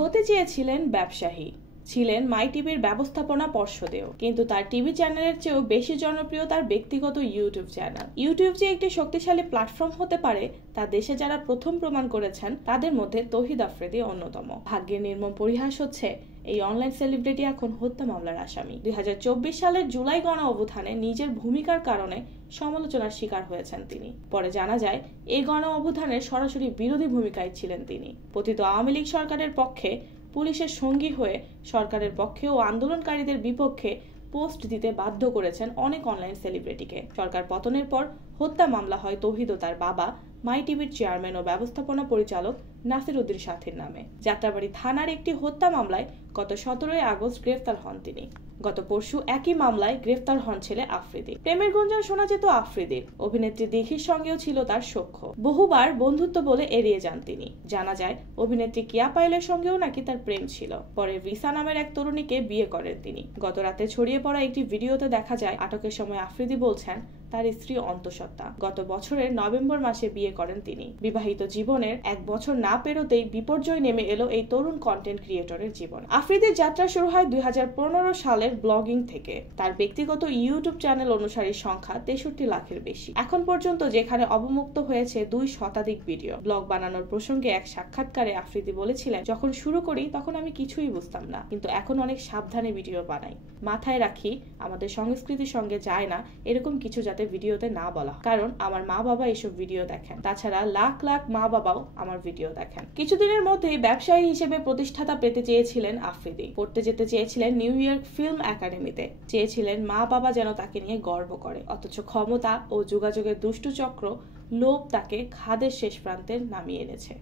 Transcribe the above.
হতে চেয়েছিলেন ব্যবসায়ী, ছিলেন মাই টিভির ব্যবস্থাপনা পর্ষদেও, কিন্তু তার টিভি চ্যানেলের চেয়েও বেশি জনপ্রিয় তার ব্যক্তিগত ইউটিউব চ্যানেল। ইউটিউব যে একটি শক্তিশালী প্ল্যাটফর্ম হতে পারে তা দেশে যারা প্রথম প্রমাণ করেছেন তাদের মধ্যে তৌহিদ আফ্রিদি অন্যতম। ভাগ্যের নির্মম পরিহাস হচ্ছে এই অনলাইন সেলিব্রিটি এখন হত্যা মামলার আসামি। 2024 সালের জুলাই গণ অভ্যুত্থানে নিজের ভূমিকার কারণে সমালোচনার শিকার হয়েছেন তিনি। পরে জানা যায় এই গণ অভ্যুত্থানের সরাসরি বিরোধী ভূমিকায় ছিলেন তিনি। পতিত আওয়ামী লীগ সরকারের পক্ষে পুলিশের সঙ্গী হয়ে সরকারের পক্ষে ও আন্দোলনকারীদের বিপক্ষে পোস্ট দিতে বাধ্য করেছেন অনেক অনলাইন সেলিব্রিটিকে। সরকার পতনের পর হত্যা মামলা হয় তৌহিদ ও তার বাবা মাই টিভির চেয়ারম্যান ও ব্যবস্থাপনা পরিচালক নাসির উদ্দিন সাথীর নামে। যাত্রাবাড়ী থানার একটি হত্যা মামলায় গত 17 আগস্ট গ্রেফতার হন তিনি। গত পরশু একই মামলায় গ্রেফতার হন ছেলে আফ্রিদি। প্রেমের গুঞ্জন শোনা যেত আফ্রিদির। অভিনেত্রী দিঘির সঙ্গেও ছিল তার সখ্য। বহুবার বন্ধুত্ব বলে এড়িয়ে যান তিনি। জানা যায় অভিনেত্রী কিয়া পায়েলের সঙ্গেও নাকি তার প্রেম ছিল। পরে রিসা নামের এক তরুণীকে বিয়ে করেন তিনি। গত রাতে ছড়িয়ে পড়া একটি ভিডিওতে দেখা যায় আটকের সময় আফ্রিদি বলছেন তার স্ত্রী অন্তঃসত্ত্বা। গত বছরের নভেম্বর মাসে বিয়ে করেন তিনি। বিবাহিত জীবনের 1 বছর না পেরোতেই বিপর্যয় নেমে এলো এই তরুণ কন্টেন্ট ক্রিয়েটরের জীবন। আফ্রিদির যাত্রা শুরু হয় 2015 সালের ব্লগিং থেকে। তার ব্যক্তিগত ইউটিউব চ্যানেল অনুসারীর সংখ্যা 63 লাখের বেশি। এখন পর্যন্ত যেখানে অবমুক্ত হয়েছে 2 শতাধিক ভিডিও। ব্লগ বানানোর প্রসঙ্গে এক সাক্ষাৎকারে আফ্রিদি বলেছিলেন, যখন শুরু করি তখন আমি কিছুই বুঝতাম না, কিন্তু এখন অনেক সাবধানে ভিডিও বানাই। মাথায় রাখি আমাদের সংস্কৃতির সঙ্গে যায় না এরকম কিছু যাতে ভিডিওতে না বলা, কারণ আমার মা বাবা এসব ভিডিও দেখেন। তাছাড়া লাখ লাখ মা বাবাও আমার ভিডিও দেখেন। কিছুদিনের মধ্যেই ব্যবসায়ী হিসেবে প্রতিষ্ঠাতা পেতে চেয়েছিলেন আফ্রিদি। পড়তে যেতে চেয়েছিলেন নিউ ইয়র্ক ফিল্ম একাডেমিতে। চেয়েছিলেন মা বাবা যেন তাকে নিয়ে গর্ব করে। অথচ ক্ষমতা ও যোগাযোগের দুষ্টু চক্র লোভ তাকে খাদের শেষ প্রান্তে নামিয়ে এনেছে।